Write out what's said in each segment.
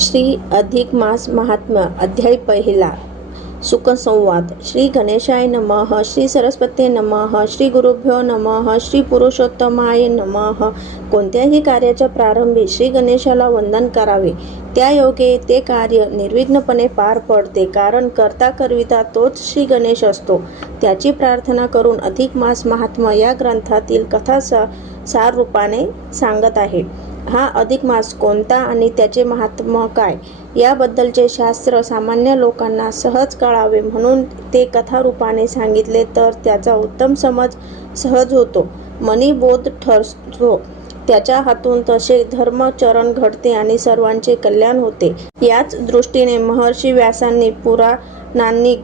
श्री अधिक मास महात्म्य अध्याय पहिला सुखसंवाद. श्री गणेशाय नमः. श्री सरस्वती नमः. श्री गुरुभ्यो नमः. श्री पुरुषोत्तमाय नमः. कोणत्याही कार्याच्या प्रारंभी श्री गणेशाला वंदन करावे. त्या योगे ते कार्य निर्विघ्नपणे पार पडते, कारण करता करविता तोच श्री गणेश असतो. त्याची प्रार्थना करून अधिक मास महात्म्य या ग्रंथातील कथा सार रूपाने सांगत आहे. हा अधिक मास कोणता आणि त्याचे महात्म्य काय याबद्दलचे शास्त्र सामान्य लोकांना सहज कळावे म्हणून ते कथा रूपाने सांगितले तर त्याचा उत्तम समज सहज होतो, मनीबोध ठरतो. त्याच्या हातून तसे धर्मचरण घडते आणि सर्वांचे कल्याण होते. याच दृष्टीने महर्षी व्यासांनी पुराणांनी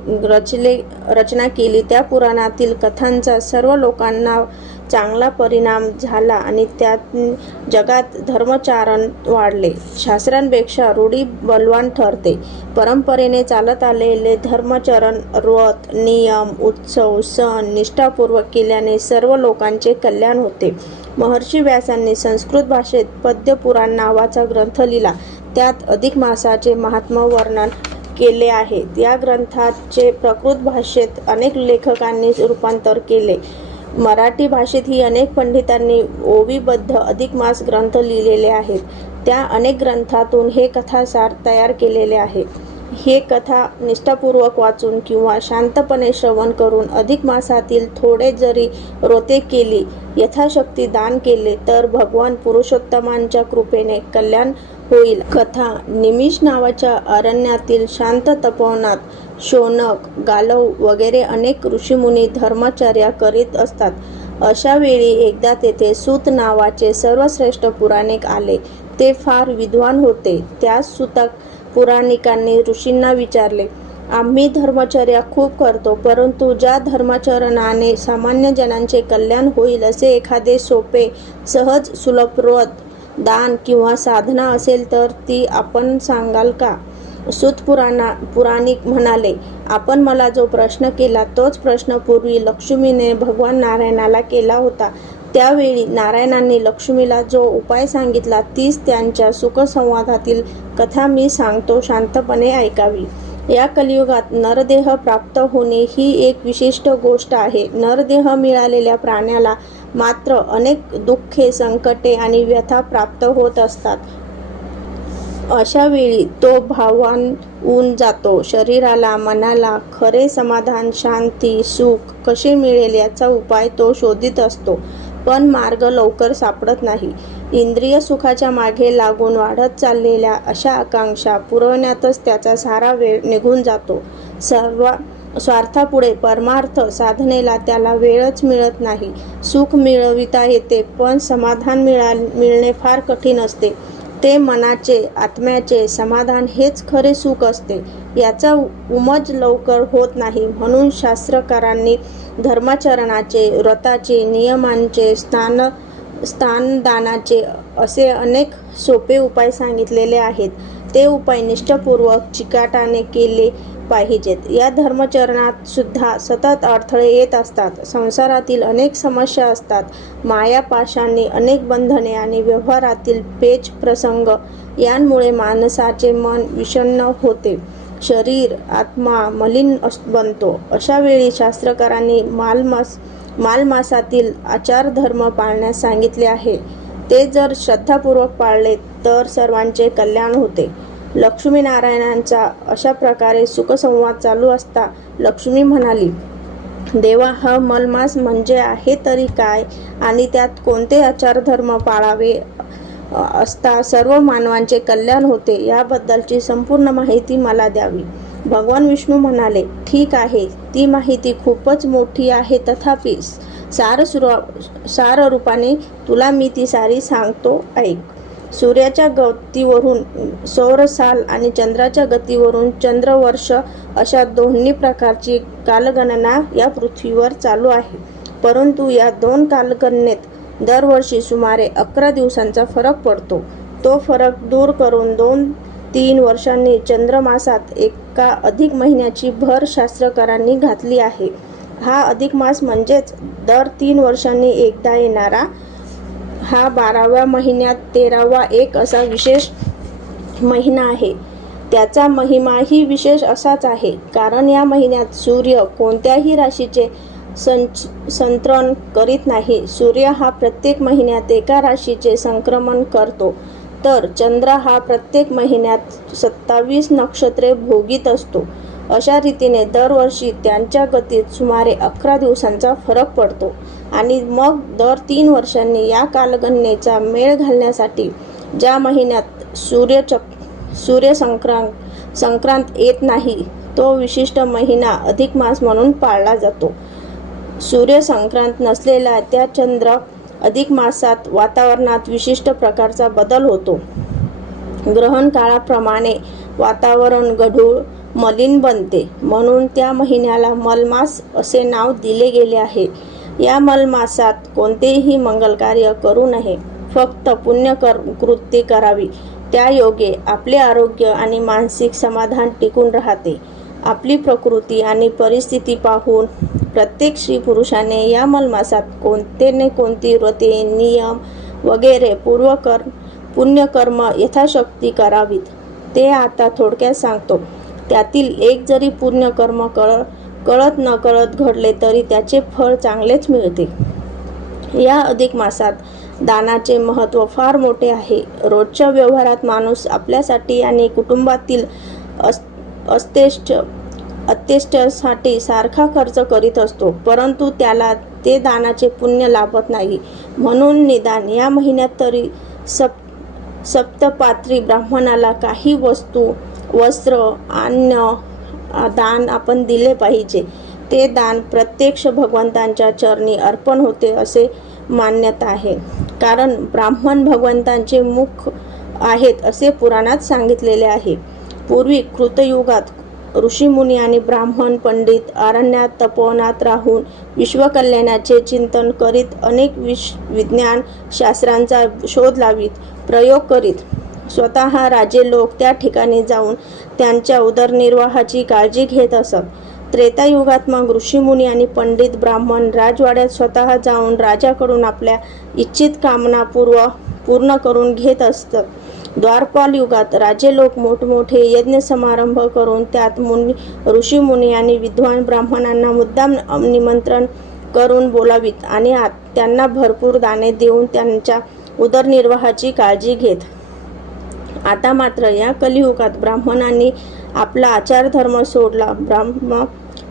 रचना केली. त्या पुराणातील कथांचा सर्व लोकांना चांगला परिणाम झाला आणि त्यात जगात धर्मचारण वाढले. शास्त्रांपेक्षा रूढी बलवान ठरते. परंपरेने चालत आलेले धर्मचरण, व्रत, नियम, उत्सव, सण निष्ठापूर्वक केल्याने सर्व लोकांचे कल्याण होते. महर्षी व्यासांनी संस्कृत भाषेत पद्यपुराण नावाचा ग्रंथ लिहिला. त्यात अधिक मासाचे महात्म्य वर्णन केले आहे. या ग्रंथाचे प्राकृत भाषेत अनेक लेखकांनी रूपांतर केले. मराठी भाषेतही अनेक पंडितांनी ओवीबद्ध अधिक मास ग्रंथ लिहिलेले आहेत. त्या अनेक ग्रंथातून हे कथासार तयार केलेले आहे. हे कथा निष्ठापूर्वक वाचून किंवा शांतपणे श्रवण करून अधिक मासातील थोडे जरी व्रते केली, यथाशक्ती दान केले तर भगवान पुरुषोत्तमांच्या कृपेने कल्याण होईल. कथा. निमिष नावाच्या अरण्यातील शांत तपोवनात शौनक, गालव वगैरे अनेक ऋषीमुनी धर्मचर्या करीत असतात. अशा वेळी एकदा तेथे सूत नावाचे सर्वश्रेष्ठ पुराणिक आले. ते फार विद्वान होते. त्या सूतक पुराणिकांनी ऋषींना विचारले, आम्ही धर्मचर्या खूप करतो, परंतु ज्या धर्माचरणाने सामान्य जनांचे कल्याण होईल असे एखादे सोपे, सहज, सुलभ व्रत, दान किंवा साधना असेल तर ती आपण सांगाल का? सूत पुराणिक म्हणाले, आपण मला जो प्रश्न केला तोच प्रश्न पूर्वी लक्ष्मीने भगवान नारायणाला केला होता. त्यावेळी नारायणांनी लक्ष्मीला जो उपाय सांगितला तीच त्यांच्या सुखसंवादातील कथा मी सांगतो, शांतपणे ऐकावी. या कलियुगात नरदेह प्राप्त होणे ही एक विशिष्ट गोष्ट आहे. नरदेह मिळालेल्या प्राण्याला मात्र अनेक दुःखे, संकटे आणि व्यथा प्राप्त होत असतात. अशा वेळी तो भावांतून जातो. शरीराला, मनाला खरे समाधान, शांती, सुख कसे मिळेल याचा उपाय तो शोधित असतो, पण मार्ग लवकर सापडत नाही. इंद्रिय सुखाच्या मागे लागून वाढत चाललेल्या अशा आकांक्षा पुरवण्यातच त्याचा सारा वेळ निघून जातो. स्वार्थापुढे परमार्थ साधनेला त्याला वेळच मिळत नाही. सुख मिळविता येते, पण समाधान मिळणे फार कठीण असते. ते मनाचे, आत्म्याचे समाधान हेच खरे सुख असते. याचा उमज लवकर होत नाही. म्हणून शास्त्रकारांनी धर्माचरणाचे, व्रताचे, नियमांचे, स्नानदानाचे असे अनेक सोपे उपाय सांगितलेले आहेत. ते उपाय निष्ठापूर्वक चिकाटाने केले पाहिजेत. या धर्मचरणात सुद्धा सतत अडथळे येत असतात. संसारातील अनेक समस्या असतात. मायापाशांनी अनेक बंधने आणि व्यवहारातील पेच प्रसंग यांमुळे माणसाचे मन विषण्ण होते. शरीर, आत्मा मलिन बनतो. अशा वेळी शास्त्रकारांनी मालमासातील आचारधर्म पाळण्यास सांगितले आहे. ते जर श्रद्धापूर्वक पाळले तर सर्वांचे कल्याण होते. लक्ष्मीनारायणांचा अशा प्रकारे सुखसंवाद चालू असता लक्ष्मी म्हणाली, देवा, हा मलमास म्हणजे आहे तरी काय आणि त्यात कोणते आचारधर्म पाळावे असता सर्व मानवांचे कल्याण होते याबद्दलची संपूर्ण माहिती मला द्यावी. भगवान विष्णू म्हणाले, ठीक आहे, ती माहिती खूपच मोठी आहे, तथापि सार रूपाने तुला मी ती सारी सांगतो, ऐक. सूर्याच्या गतीवरून सौरसाल आणि चंद्राच्या गतीवरून चंद्रवर्ष अशा दोन्ही प्रकारची कालगणना या पृथ्वीवर चालू आहे. परंतु या दोन कालगणनेत दरवर्षी सुमारे 11 दिवसांचा फरक पडतो. तो फरक दूर करून 2-3 वर्षांनी चंद्रमासात एका अधिक महिन्याची भर शास्त्रकारांनी घातली आहे. हा अधिक मास म्हणजेच दर 3 वर्षांनी एकदा येणारा हा 12व्या महिन्यात 13वा एक असा विशेष महिना आहे. त्याचा महिमाही विशेष असाच आहे, कारण या महिन्यात सूर्य कोणत्याही राशीचे संक्रमण करीत नाही. सूर्य हा प्रत्येक महिन्यात एका राशीचे संक्रमण करतो, तर चंद्र हा प्रत्येक महिन्यात 27 नक्षत्रे भोगीत असतो. अशा रीतीने दरवर्षी त्यांच्या गतीत सुमारे 11 दिवसांचा फरक पडतो आणि मग दर 3 वर्षांनी या कालगणनेचा मेळ घालण्यासाठी ज्या महिन्यात सूर्य संक्रांत येत नाही, तो विशिष्ट महिना अधिक मास म्हणून पाळला जातो. सूर्य संक्रांत नसलेल्या त्या चंद्र अधिक मासात वातावरणात विशिष्ट प्रकारचा बदल होतो. ग्रहण काळाप्रमाणे वातावरण गढूळ मलिन बनते, म्हणून त्या महिन्याला मलमास असे नाव दिले गेले आहे. या मलमासात कोणतेही मंगल कार्य करू नये, फक्त पुण्यकृत्ये करावी. त्या योगे आपले आरोग्य आणि मानसिक समाधान टिकून राहते. आपली प्रकृती आणि परिस्थिती पाहून प्रत्येक स्त्री पुरुषाने या मलमासात कोणते न कोणती व्रते, नियम वगैरे पुण्यकर्म यथाशक्ती करावीत. ते आता थोडक्यात सांगतो. त्यातील एक जरी पुण्यकर्म कळत नकळत घडले तरी त्याचे फळ चांगलेच मिळते. या अधिक मासात दानाचे महत्त्व फार मोठे आहे. रोजच्या व्यवहारात माणूस आपल्यासाठी आणि कुटुंबातील अत्येष्टेसाठी सारखा खर्च करीत असतो, परंतु त्याला ते दानाचे पुण्य लाभत नाही. म्हणून निदान या महिन्यात तरी सप्तपात्री ब्राह्मणाला काही वस्तू, वस्त्र, अन्न दान आपण दिले पाहिजे. ते दान प्रत्यक्ष भगवंतांच्या चरणी अर्पण होते असे मान्यता आहे, कारण ब्राह्मण भगवंतांचे मुख आहेत असे पुराणात सांगितलेले आहे. पूर्वी कृतयुगात ऋषीमुनी आणि ब्राह्मण पंडित अरण्यात तपोवनात राहून विश्वकल्याणाचे चिंतन करीत अनेक विज्ञान शास्त्रांचा शोध लावीत, प्रयोग करीत. स्वतः राजे लोक त्या ठिकाणी जाऊन त्यांच्या उदरनिर्वाहाची काळजी घेत असत. त्रेतायुगात मग ऋषीमुनी आणि पंडित ब्राह्मण राजवाड्यात स्वतः जाऊन राजाकडून आपल्या इच्छित कामना पूर्ण करून घेत असत. द्वारपाल युगात राजे लोक मोठमोठे यज्ञ समारंभ करून त्यात ऋषीमुनी आणि विद्वान ब्राह्मणांना मुद्दाम निमंत्रण करून बोलावीत आणि त्यांना भरपूर दाने देऊन त्यांच्या उदरनिर्वाहाची काळजी घेत. आता मात्र या कलियुगात ब्राह्मणांनी आपला आचारधर्म सोडला.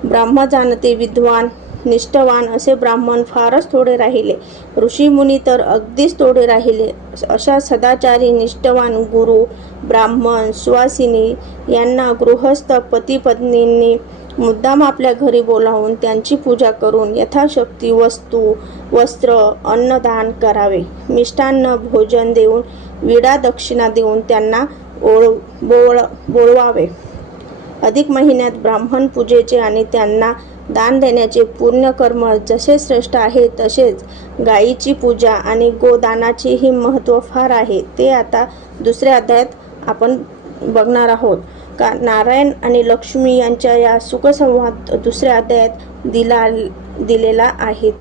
ब्राह्मजाणते विद्वान निष्ठावान असे ब्राह्मण फारच थोडे राहिले. ऋषीमुनी तर अगदीच थोडे राहिले. अशा सदाचारी निष्ठावान गुरु, ब्राह्मण, सुवासिनी यांना गृहस्थ पती पत्नींनी मुद्दाम आपल्या घरी बोलावून त्यांची पूजा करून यथाशक्ती वस्तू, वस्त्र, अन्नदान करावे. मिष्टान्न भोजन देऊन विडा दक्षिणा देऊन त्यांना बोलवावे. अधिक महिन्यात ब्राह्मण पूजेचे आणि त्यांना दान देण्याचे पुण्यकर्म जसे श्रेष्ठ आहे, तसेच गायीची पूजा आणि गोदानाचेही महत्त्व फार आहे. ते आता दुसऱ्या अध्यायात आपण बघणार आहोत. नारायण आणि लक्ष्मी यांच्या या सुखसंवाद दुसऱ्या अध्यायात दिलेला आहे.